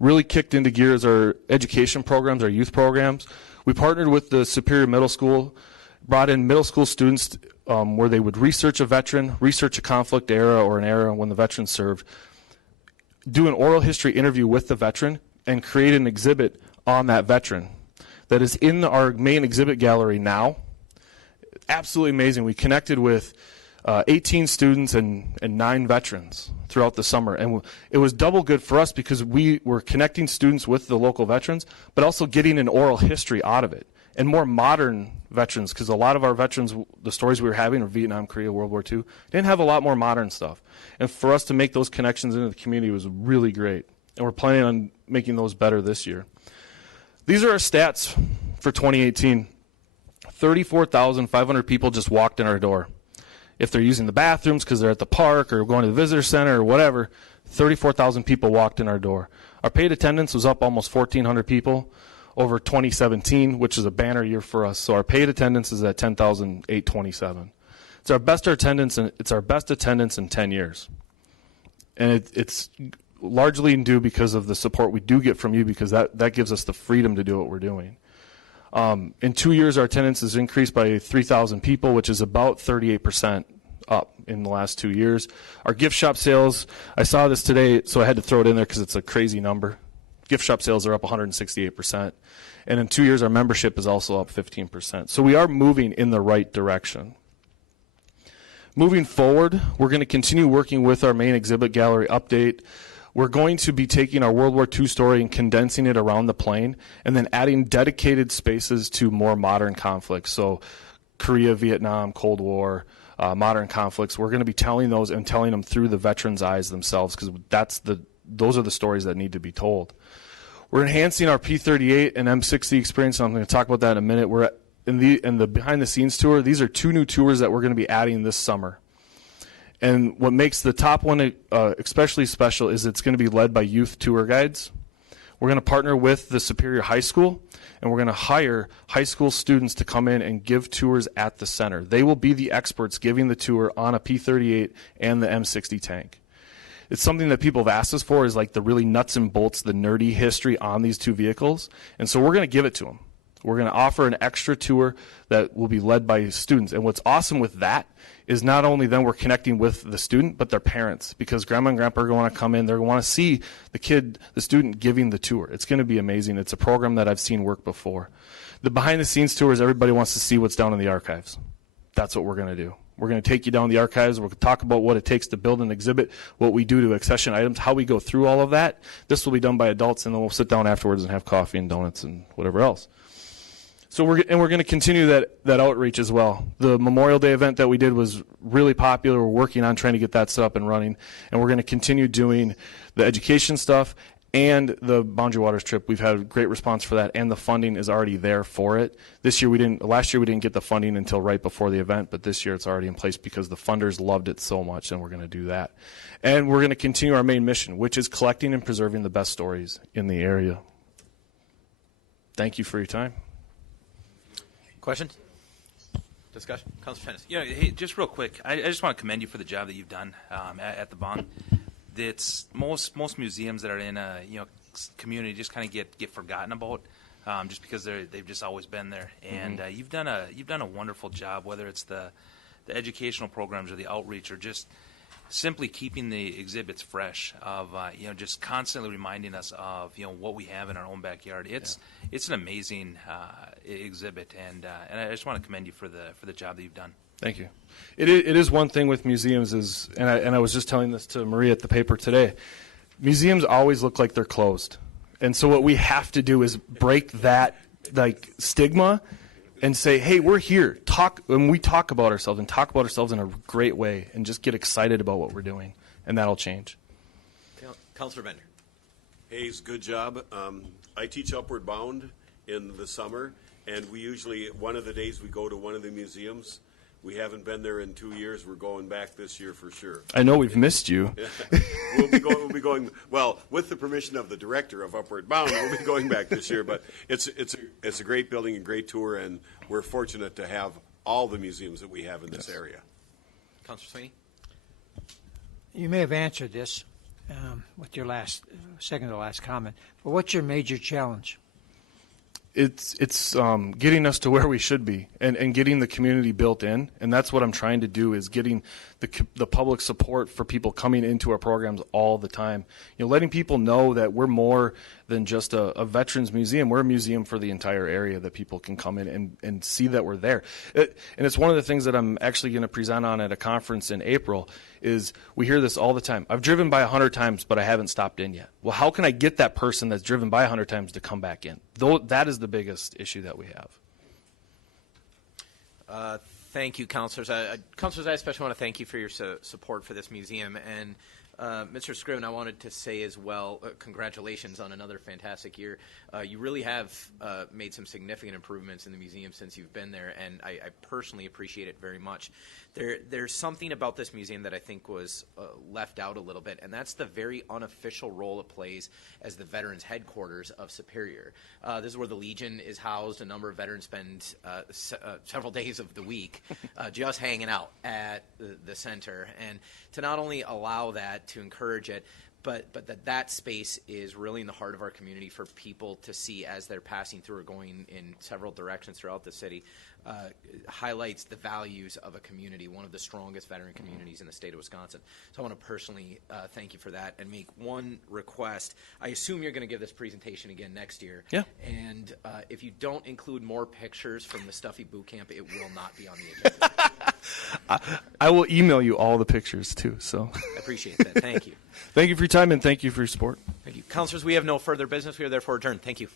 really kicked into gear is our education programs, our youth programs. We partnered with the Superior Middle School, brought in middle school students where they would research a veteran, research a conflict era or an era when the veteran served, do an oral history interview with the veteran, and create an exhibit on that veteran that is in our main exhibit gallery now. Absolutely amazing. We connected with 18 students and 9 veterans throughout the summer. And it was double good for us because we were connecting students with the local veterans, but also getting an oral history out of it. And more modern veterans, because a lot of our veterans, the stories we were having are Vietnam, Korea, World War II, didn't have a lot more modern stuff. And for us to make those connections into the community was really great. And we're planning on making those better this year. These are our stats for 2018. 34,500 people just walked in our door. If they're using the bathrooms because they're at the park or going to the visitor center or whatever, 34,000 people walked in our door. Our paid attendance was up almost 1,400 people over 2017, which is a banner year for us. So our paid attendance is at 10,827. It's our best attendance, and it's our best attendance in 10 years. And it's largely due because of the support we do get from you, because that gives us the freedom to do what we're doing. In 2 years, our attendance has increased by 3,000 people, which is about 38% up in the last 2 years. Our gift shop sales, I saw this today, so I had to throw it in there because it's a crazy number. Gift shop sales are up 168%. And in 2 years, our membership is also up 15%. So we are moving in the right direction. Moving forward, we're going to continue working with our main exhibit gallery update. We're going to be taking our World War II story and condensing it around the plane, and then adding dedicated spaces to more modern conflicts. So Korea, Vietnam, Cold War, modern conflicts. We're going to be telling those and telling them through the veterans' eyes themselves, because those are the stories that need to be told. We're enhancing our P-38 and M-60 experience, and I'm going to talk about that in a minute. We're in the behind-the-scenes tour. These are 2 new tours that we're going to be adding this summer. And what makes the top one especially special is it's going to be led by youth tour guides. We're going to partner with the Superior High School, and we're going to hire high school students to come in and give tours at the center. They will be the experts giving the tour on a P-38 and the M60 tank. It's something that people have asked us for, is like the really nuts and bolts, the nerdy history on these two vehicles. And so we're going to give it to them. We're going to offer an extra tour that will be led by students. And what's awesome with that is not only then we're connecting with the student, but their parents, because grandma and grandpa are going to come in. They're going to want to see the student giving the tour. It's going to be amazing. It's a program that I've seen work before. The behind the scenes tours, everybody wants to see what's down in the archives. That's what we're going to do. We're going to take you down the archives. We're going to talk about what it takes to build an exhibit, what we do to accession items, how we go through all of that. This will be done by adults, and then we'll sit down afterwards and have coffee and donuts and whatever else. So we're going to continue that outreach as well. The Memorial Day event that we did was really popular. We're working on trying to get that set up and running, and we're going to continue doing the education stuff and the Boundary Waters trip. We've had a great response for that, and the funding is already there for it. Last year we didn't get the funding until right before the event, but this year it's already in place because the funders loved it so much, and we're going to do that. And we're going to continue our main mission, which is collecting and preserving the best stories in the area. Thank you for your time. Questions? Discussion? Councilor Fennis. Yeah, hey, just real quick, I just want to commend you for the job that you've done at the Bond. It's most museums that are in a community just kind of get forgotten about, just because they've just always been there. And you've done a wonderful job, whether it's the educational programs or the outreach or just simply keeping the exhibits fresh. Of just constantly reminding us of what we have in our own backyard. It's an amazing exhibit, and I just want to commend you for the job that you've done. Thank you. It is one thing with museums is, and I was just telling this to Maria at the paper today, museums always look like they're closed. And so what we have to do is break that stigma and say, hey, we're here. When we talk about ourselves and talk about ourselves in a great way and just get excited about what we're doing, and that'll change. Councilor Bender. Hayes, good job. I teach Upward Bound in the summer, and we usually, one of the days we go to one of the museums. We haven't been there in 2 years. We're going back this year for sure. I know we've missed you. We'll be going. Well, with the permission of the director of Upward Bound, we'll be going back this year. But it's a great building, a great tour, and we're fortunate to have all the museums that we have in this area. Councilor Sweeney. You may have answered this with your second to last comment. But what's your major challenge? It's getting us to where we should be and getting the community built in, and that's what I'm trying to do, is getting the public support for people coming into our programs all the time. Letting people know that we're more than just a veterans museum. We're a museum for the entire area, that people can come in and see that we're there. And it's one of the things that I'm actually going to present on at a conference in April. Is we hear this all the time. I've driven by 100 times, but I haven't stopped in yet. Well, how can I get that person that's driven by 100 times to come back in? That is the biggest issue that we have. Thank you, councilors. Councilors, I especially want to thank you for your support for this museum. And Mr. Scriven, I wanted to say as well, congratulations on another fantastic year. You really have made some significant improvements in the museum since you've been there, and I personally appreciate it very much. There's something about this museum that I think was left out a little bit, and that's the very unofficial role it plays as the Veterans Headquarters of Superior. This is where the Legion is housed. A number of veterans spend several days of the week just hanging out at the center. And to not only allow that, to encourage it, but that space is really in the heart of our community for people to see as they're passing through or going in several directions throughout the city. Highlights the values of a community, one of the strongest veteran communities in the state of Wisconsin. So I want to personally thank you for that and make one request. I assume you're going to give this presentation again next year. Yeah. And if you don't include more pictures from the Stuffy Boot Camp, it will not be on the agenda. I will email you all the pictures too. So I appreciate that. Thank you. Thank you for your time, and thank you for your support. Thank you. Councilors, we have no further business. We are therefore adjourned. Thank you.